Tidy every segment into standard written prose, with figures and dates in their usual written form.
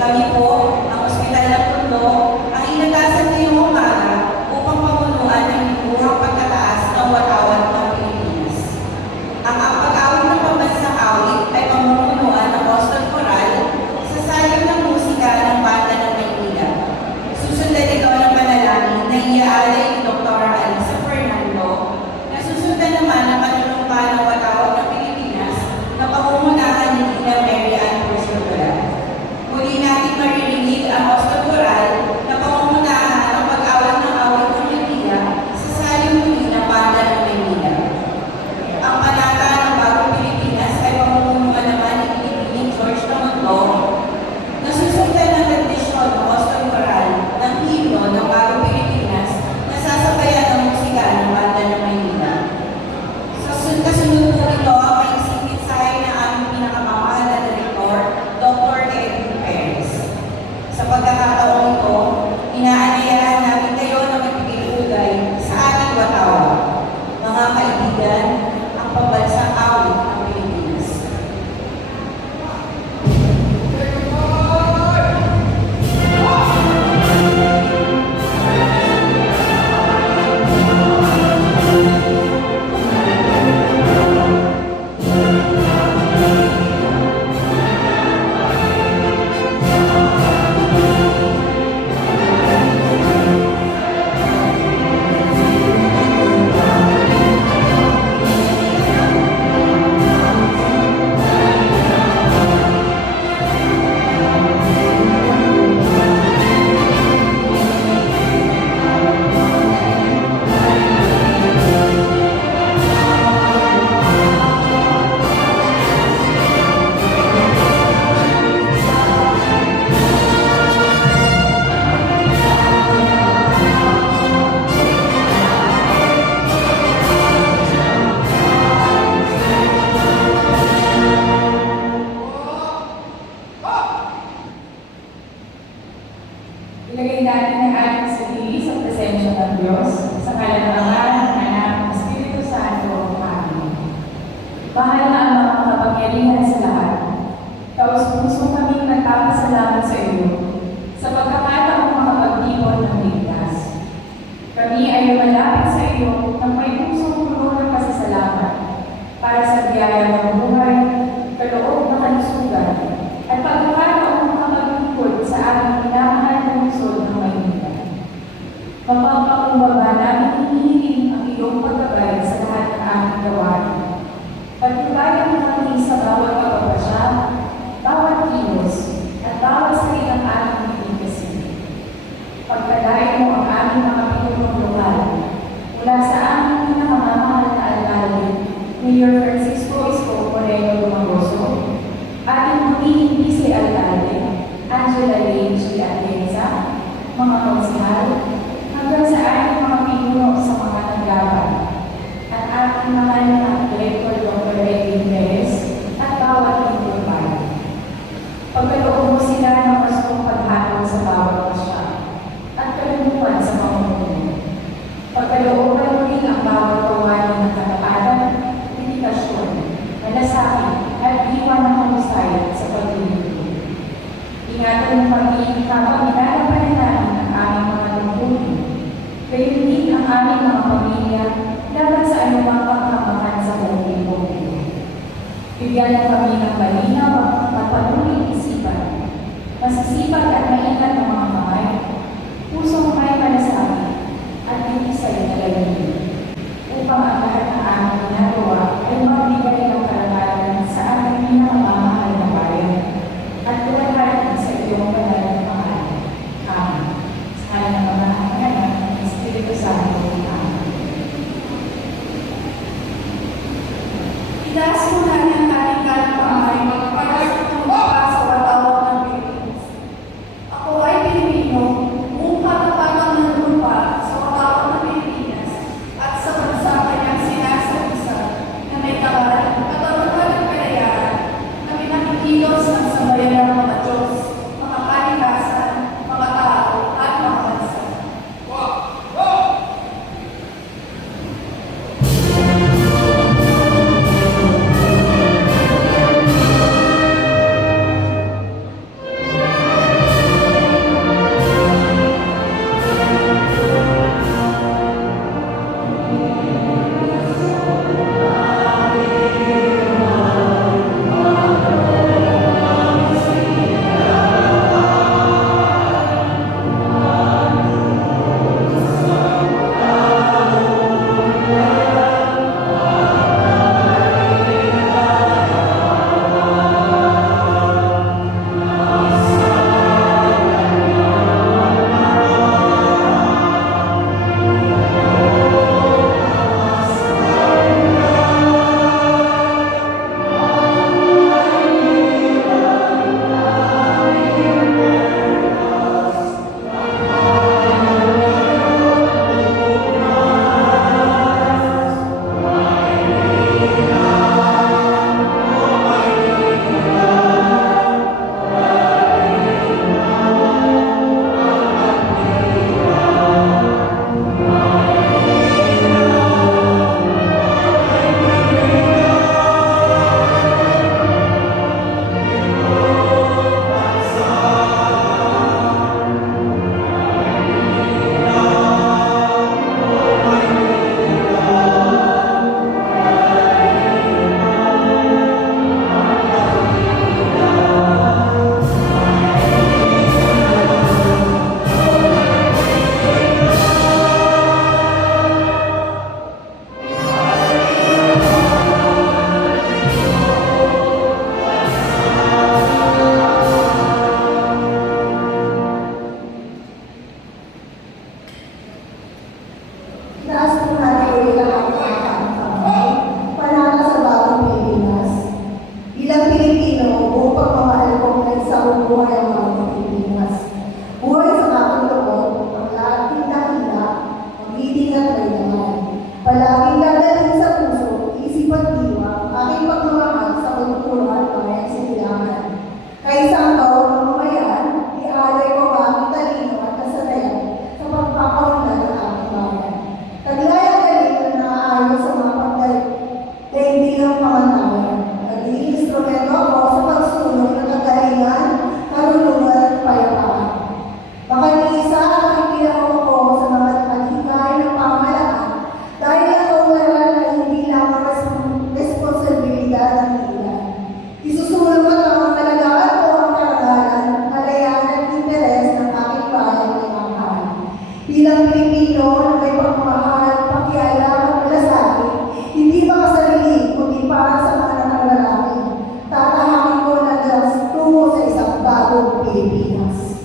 Kami po, ang Ospital ng Tondo, ang inatasan ngayong umaga upang pamunuan ang libuhang pagtataas ng watawat ng Pilipinas. Ang pag-awit ng pambansang awit ay pamumunuan ng Boston Choral sa sayaw ng musika ng Banda ng Maynila. Susundan ito ng panalangin na iaalay ni Dr. Alisa Fernando, na susundan naman ang panunumpa ng watawat ng Pilipinas na pamumunahan ni Tina Mary Ann Porcelana. Muli natin maririnig ang Boston Choral na pamumunahan ang pag-awat ng awit ng Maynila sa sayaw muli ng Banda ng Maynila. Ang panata ng Bagong Pilipinas ay pamumunuan naman ni Pilipining George Tamundo, na susundan ng tradisyon ng Boston Choral ng himno ng Bagong Pilipinas na sasabayan ng musika ng Banda ng Maynila. Kasunod po ito ang maising mensahe ng aming pinakamamahal na direktor, Dr. Edwin Perez. Sa pagkakataong ito, inaanyayahan namin kayo na magbigay-ugay sa ating watawat. Mga kaibigan, ang pambansang awit ng Pilipinas. Ilagay natin ang ating sarili sa presensya ng Diyos, sa ngalan ng Ama, ng Anak, ng Espiritu Santo. Amen. Mahal na ang mga kapangyarihan sa lahat, taos-puso kaming nagpapasalamat sa iyo sa pagkakataong makapagtipon ng ligtas. Kami ay lumalapit sa iyo ng may pusong puno ng pasasalamat para sa biyaya ng buhay, kaloob na kalusugan, at pagkakataong makapagtipon sa aming minamahal na lungsod ng Maynila. Mapagpakumbaba namin hinihiling ang iyong paggabay sa lahat ng aming gawain. Pagtibayan mo kami sa bawat pagpapasya, bawat kilos, at bawat salitang aming pinigasi. Pagkadayan mo ang aming mga pinunong lokal mula sa aming pinakamamahal na alkalde, Mayor Francisco Isko Moreno Dumagoso, ating magiging vice-alkalde, Angela Lane G. Atienza, mga konsehal, hanggang sa ating mga pinuno sa mga tanggapan, at ating mahal na Director Dr. Edwin Perez at bawat lingkod bayan. Pagkaloob mo sila ng masukong paghatol sa bawat pasya at kalumuhan sa pamumuno. Pagkalooban mo rin ang bawat gawain ng katapatan, dedikasyon, malasakit at iwan ng kamustayan sa paglilingkod. Ingatan mo kami habang inalabanan namin ang aming mga tungkulin. Gayon din ang aming mga pamilya laban sa anumang pagkamakan sa buong mundo. Bigyan mo kami ng malinaw at patuloy isipan, masisipag at maingat ng mga kamay, pusong may malasakit at hindi sa'yo nalagay, upang ang lahat ng aming ginagawa ay magbigay ng karapatan sa aming pinakamamahal na bayan at tulad sa iyong banal na pangalan. Amen. Sa ngalan ng Ama, ng Anak, ng Espiritu Santo. Amen. Itaas mo natin ang ating kalapamay para sa tumumpa sa watawat ng Pilipinas. Ako ay Pilipino, buong katapangan ng lupa sa watawat ng Pilipinas Pilipinas.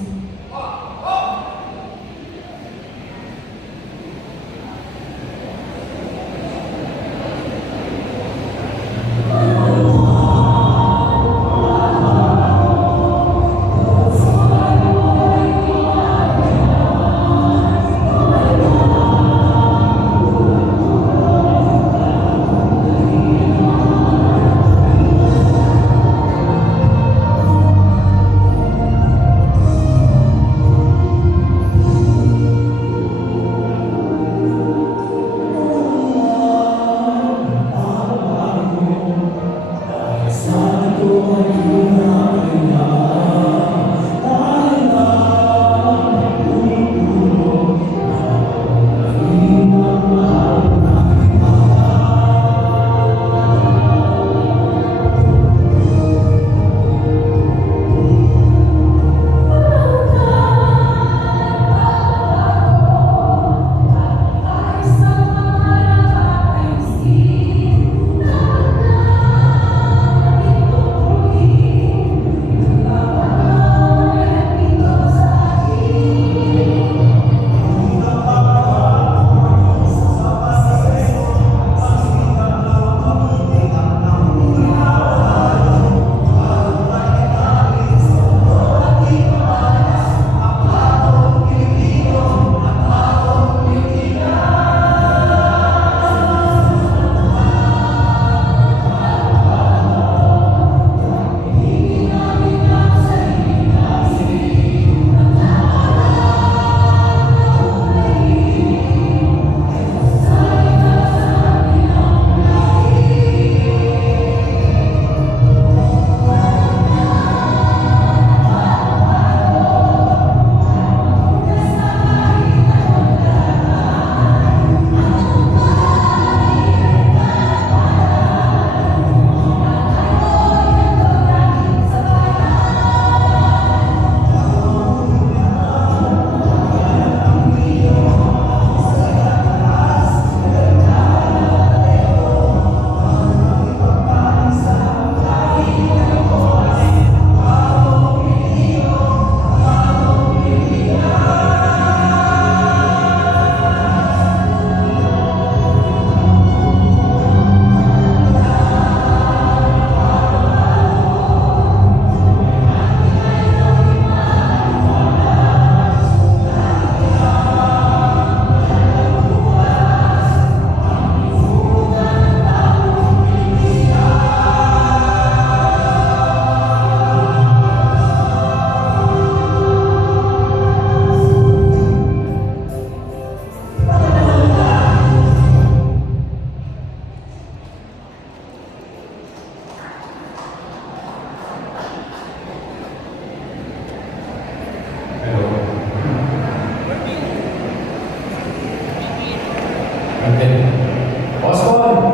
Osborne!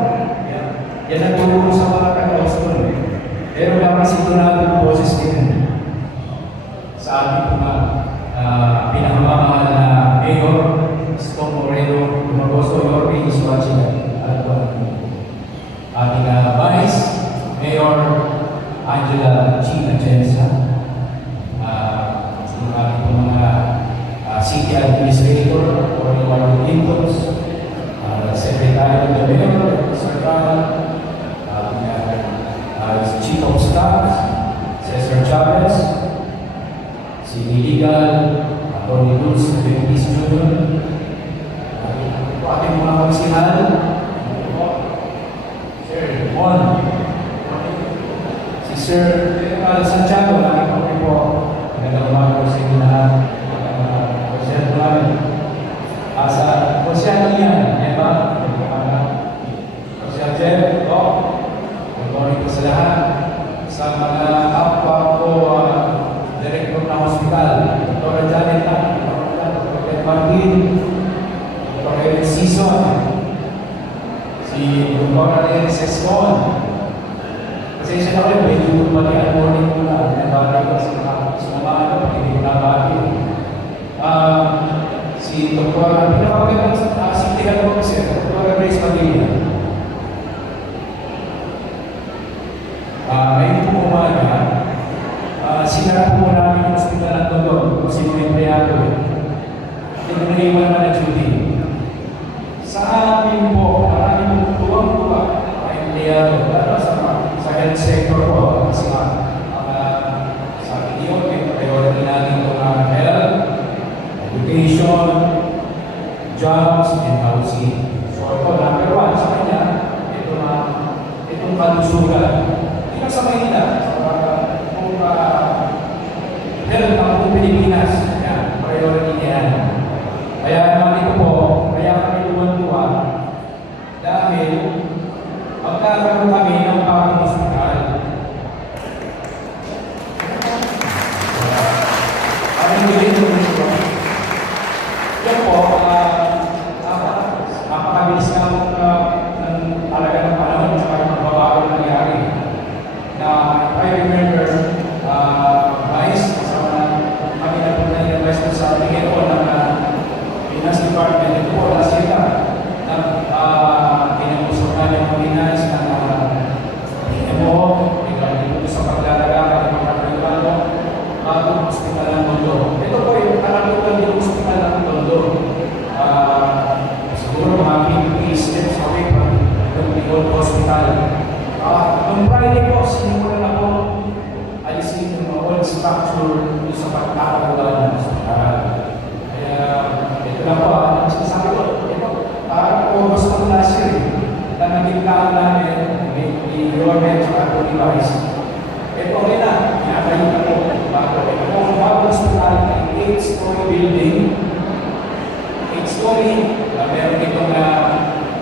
Yan ang turo sa mga taga-Osborne. Pero baka sigurado yung boses din sa ating mga pinakamamahal na Mayor, Stone Moreno, Tumagoso, Yorby, Iswachina, at ating Vice Mayor Angela G. Atienza, yung ating mga City Administrator, or yung Clintons, Secretary of the Mayor, Sir Ronald, Chief of Staff, Cesar Chavez, si Legal, Atty. Luz Benitez Jr., ating mga kapisihal, Sir Juan, si Sir Santiago, namin po, nagagawa ko sa inyo lahat, Sir Juan, sa Konsehal niya, di ba? Konsehal Jeff, good po sa lahat. Sa mga kapwa ko, Direktor ng Hospital, Dr. Janet Tan, Dr. Martin, Dr. Eric Sison, si Dr. Ariel Sescon. Pasensya na kayo, medyo malian morning ko na, nabati ko sa mga hindi ko nabati. Si Dr. Pinapagandang sintihan ko kasi, Dr. Grace Padilla. Ngayon po umaga, sinara po namin yung hospital housing. So ito, number one sa kanya, itong kalusugan. Hindi lang sa Manila, kung health ng buong Pilipinas, yan, priority yan. Kaya naman ito po, kaya kami tuwan-tuwa dahil magkakaroon kami ng bagong hospital. Yan po, napakabilis ng talaga ng panahon sa kanyang magbabago nangyari. Na I remember, Vice, kami na po na-invest sa tingin po ng Finance Department, ito po, last year na pinag-usap namin ng Finance na tingin mo, ito sa paglalagay ng mga privado, bagong hospital ng mundo. Ito po yung karatulan yung hospital ng mundo. Siguro mga 50 steps away from the old hospital. Noong Friday po, sinimulan ako alisin yung mga old structure sa pagkakagawa ng hospital. Kaya ito lang po, ang sinasabi ko, ito, parang August ng last year, na naging kaan namin, ni Yorme at ako ni Vice. Ito rin na, pinakayin na po, bago hospital, 8-story building, 8-story, meron itong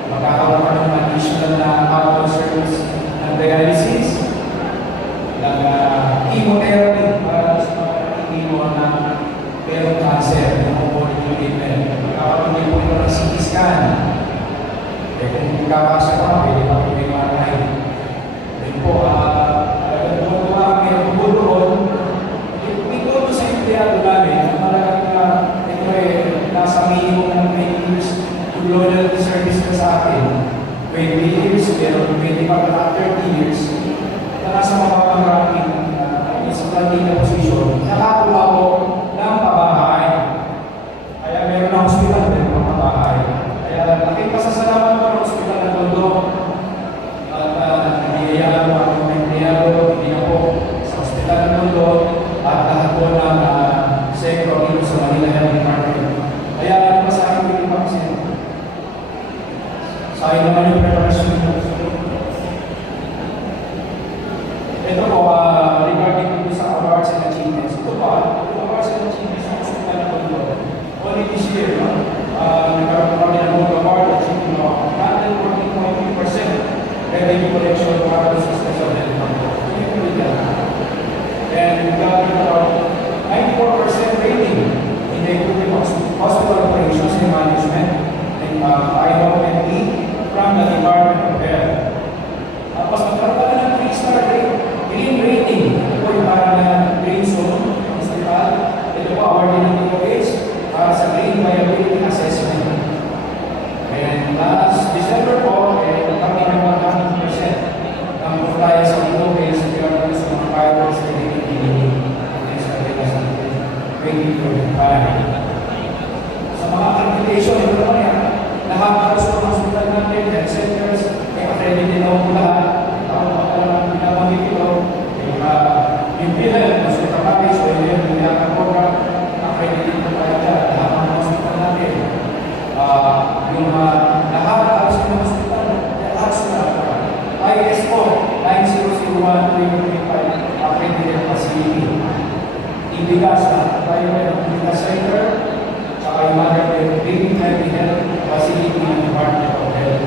magkakaroon ka ng additional na outdoor service ng dialysis, ng chemotherapy para sa mga chemo na merong cancer, ng ongoing treatment. Magkakaroon din po ito ng CT scan. Kung kakasa ka, pwede pa po yung MRI. Then po, talagang tuwa kami ang doon. Ito sa empleyado namin, talagang ito nasa minimum ng 20 years yung loyalty service na sa akin. 20 years, pero 20 pa na 30 years, na nasa mababang ranking sa planting na posisyon, nakakuha ko ng pabahay. Kaya meron ng hospital, meron ng pabahay. Kaya nakipasasalamat ko ng hospital ng Tondo at nangyayaan ko ang mga empleyado, hindi na po sa hospital ng Tondo at lahat po ng sekro dito sa Manila Health Department. Kaya ano pa sa akin yung vaccine? Sa akin naman yung preparation nyo. Ito po, regarding dito sa awards and achievements. Ito po, awards and achievements sa hospital ng Tondo. Only this year, nagkaroon kami ng Gold Award achieving 114.3% revenue collection para sa special health fund. And we got about 94% rating in the equity hospital operations and management and IOMD from the Department of Health. Tapos nagkaroon ka ng 3-star green rating. Ito po yung parang na green zone hospital. Ito po awarded ng DOH para sa green viability assessment. And last December po, kami ng 100% ng compliance sa DOH sa pinagkaroon sa mga fibers na sa mga accreditation, ito naman yan. Lahat ng hospital natin, health centers, may accredited na po lahat. Ang mga pinabanggit ito, yung PhilHealth, hospital natin, so yung nilakang program, accredited na tayo dyan, lahat ng hospital natin. Yung lahat ng hospital, ISO 9001-2025, accredited facility. Ibigas na tayo ng Ibigas Center, saka yung mga Baby Healthy Health Facility ng Department of Health.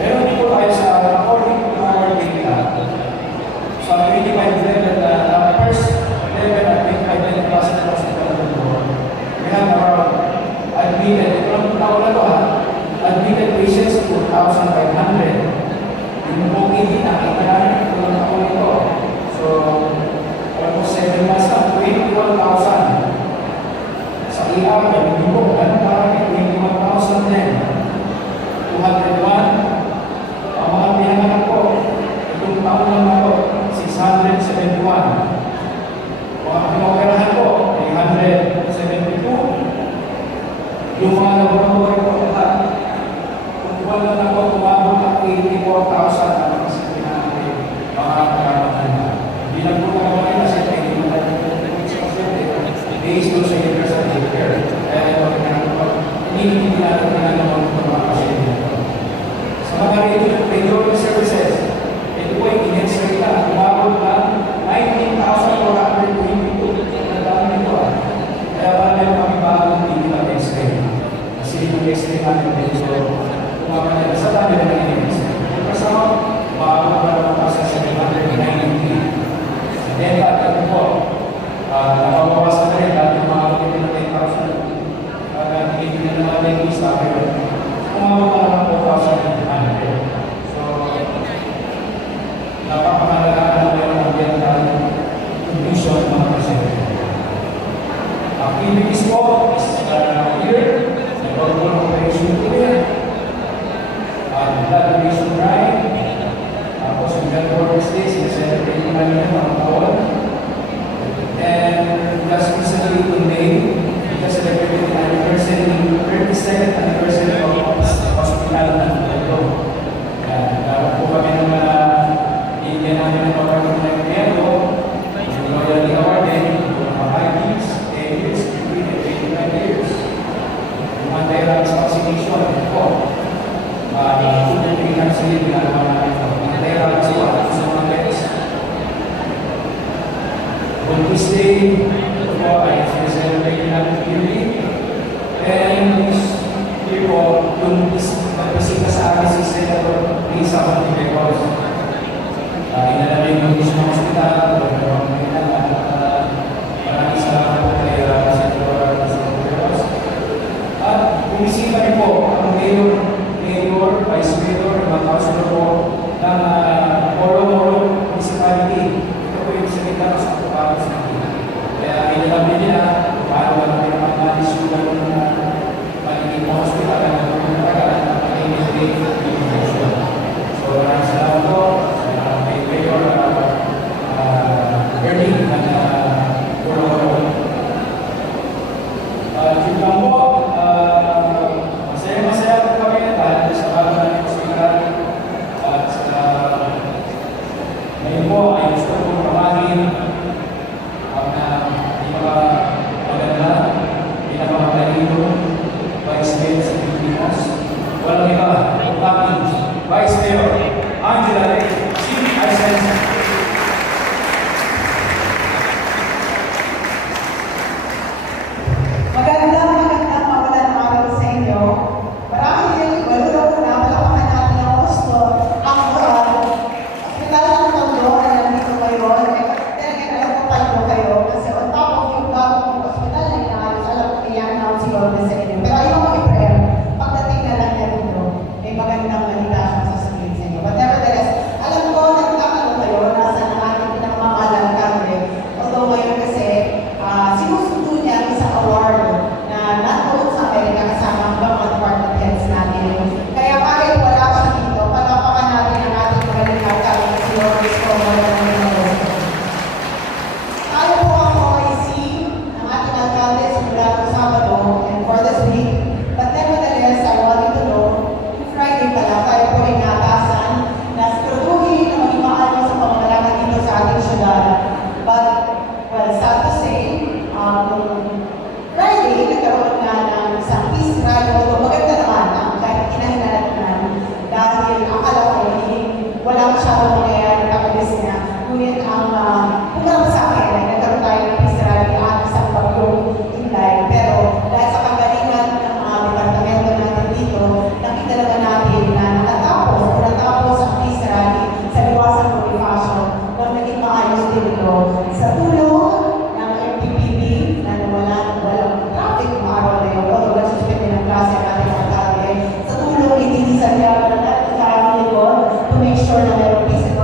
Meron din po tayo sa according to our data, sa 25 level na first level at 25 level class na hospital ng Tondo, we have around admitted, ito lang taon na ito admitted patients 2,500. Yung COVID, nakita namin, ito lang taon ito. So, almost 7 months na, 21,000. Sa ER, yung po, ganun parang 21,000 din. 201. Ang mga pinanganak po, itong taon lang na po, 671. Mga pinoperahan po, 372. Yung mga laboratory po lahat, kung wala na po, tumabot ang 84,000 ang mga sinabi mga karamatan na. Hindi lang po naman kasi pwede mo tayo based on sa universal healthcare. Kaya ito ang radio services. Ito po ay in-extray na. Umabot ng 19,422. Ang dami nito ah. Kaya pala meron kami bagong digital x-ray. Kasi yung x-ray natin medyo umabot na sa dami na in-x-ray. Kasama, umabot na naman pa sa 790. Then, ito po, napabawasan na rin dati umabot na 10,000. Hindi na naman yung isa pero umabot na naman 4,800. So, napapangalagaan na yung ambiental condition ng mga pasyente. Activities po is here, normal operation here, blood donation drive, tapos yung blood workers day, sinaselebrate namin yung mga taon. And just recently in May, we celebrated the anniversary, 32nd anniversary of hospital ng Pueblo. Dapat po kami ng mga higyan namin ng pagkakang ng Pueblo, yung loyalty awarded, yung mga 5 years, 10 years, 15 and 25 years. Yung anti-rabies vaccination, ito po. Yung actually, ginagawa namin ito. Anti-rabies po, sa mga pets. On this day, ito po ay sineselebrate natin yearly. And this year po, yung nagbisita sa amin si Senator Lisa Montiveros. Inalamin yung mismo hospital, maraming salamat po kay Senator Lisa Montiveros. At bumisita rin po ang Mayor, Vice Mayor, mga councilor po ng Moro Municipality. Ito po yung salita ng sa Pagpapos natin. Kaya inalamin nila paano natin ang isulan ng magiging hospital na nagpapatagal ng pag-immigrate information. So, maraming salamat po sa may Mayor Ernie ng Puro. Yun lang po, masaya-masaya po kami dahil sa bago namin hospital at sa ngayon po ay gusto kong pamagin ang maganda, pinakamagalino, Vice Mayor sa Pilipinas. Walang iba, ang aking Vice Mayor, Angela Rey, Chief License. Magandang mawalan araw sa inyo. Marahil malulog na palakaman natin ang gusto, ang hospital ng Tondo ay nandito kayo. Talagang alam ko kayo kayo kasi on top of yung bagong hospital na inaayos, alam ko i-announce yun sa inyo. Pero ayaw ko i-prayer, pagdating na lang yan dito, may magandang malita siyang sasabihin sa inyo. But nevertheless, alam ko nagtatanong kayo, nasa ng ating pinakamahalang kami. Although ngayon kasi, sinusundo niya ang isang award na nandoon sa Amerika kasama ang mga department heads natin. Kaya kahit wala siya dito, palapakan natin ang ating magaling na kami si Loris Comola ng Minnesota. Tayo po ang OIC ng ating alcalde simula ng Sabado and for this week. But nevertheless, I wanted to know, Friday pala, tayo po ay natasan na siguraduhin na maging maayos sa pamamalakad dito sa ating syudad. But, well, sad to say, Friday, nagkaroon nga ng isang peace rally, although maganda naman, kahit kinahinatnan, dahil akala ko wala masyadong mangyayari ng kabilis niya. Ngunit ang pumarap sa akin ay nagkaroon tayo ng peace rally at isang bagyong Inday. Pero dahil sa kagalingan ng mga departamento natin dito, nakita naman natin na natapos ang peace rally sa liwasan Bonifacio na naging maayos din ito. Sa tulong ng MPPB na walang traffic ng araw na yun, o nagsuspend din ang klase ang ating alcalde. Sa tulong, hindi sa liyaw na natin sa aming likod to make sure na mayroong peace and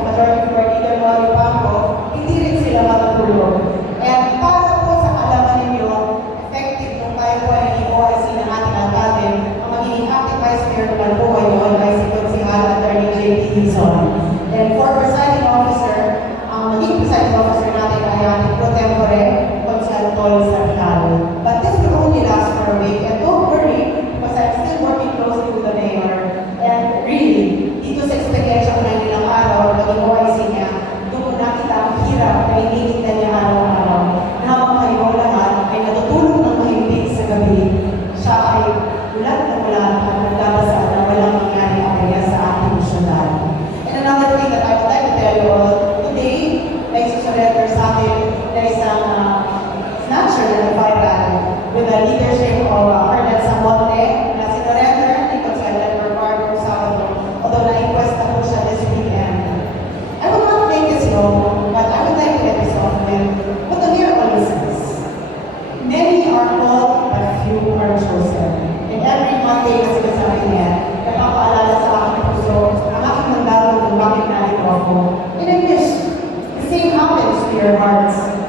majority for leader Mario Pampo, hindi rin sila matutulog. And para po sa kaalaman ninyo, effective nung tayo po ay OIC ng ating alkalde, ang magiging active vice mayor naman po ay yung Vice Consigliere Attorney J.P. Dizon. And for presiding officer, ang magiging presiding officer natin ay ating pro tempore, Consigliere Tol Sarcal. But this will only last for a week. And don't worry, because I'm still working closely with the mayor. And really, dito sa experience ng ilang araw, maging OIC niya, doon ko nakita ang hirap na iniintindihan niya araw-araw. Na habang kayo lahat ay natutulog ng mahimbing sa gabi, siya ay ulat na ulat at nagbabasa na walang mangyari ang sa ating syudad. And another thing that I would like to tell you all, today, may susurrender sa akin na isang snatcher na viral with the leadership of Colonel Samonte na sinurrender ni Consigliere Bernardo Sabado, although na-request na po siya this weekend. I will not make this long, but I would like to get this off with what the mayor always says. Many are called, but few are chosen. And every Monday na sinasabi niya, napapaalala sa aking puso ang aking mandato kung bakit narito ako. And I wish the same happens to your hearts.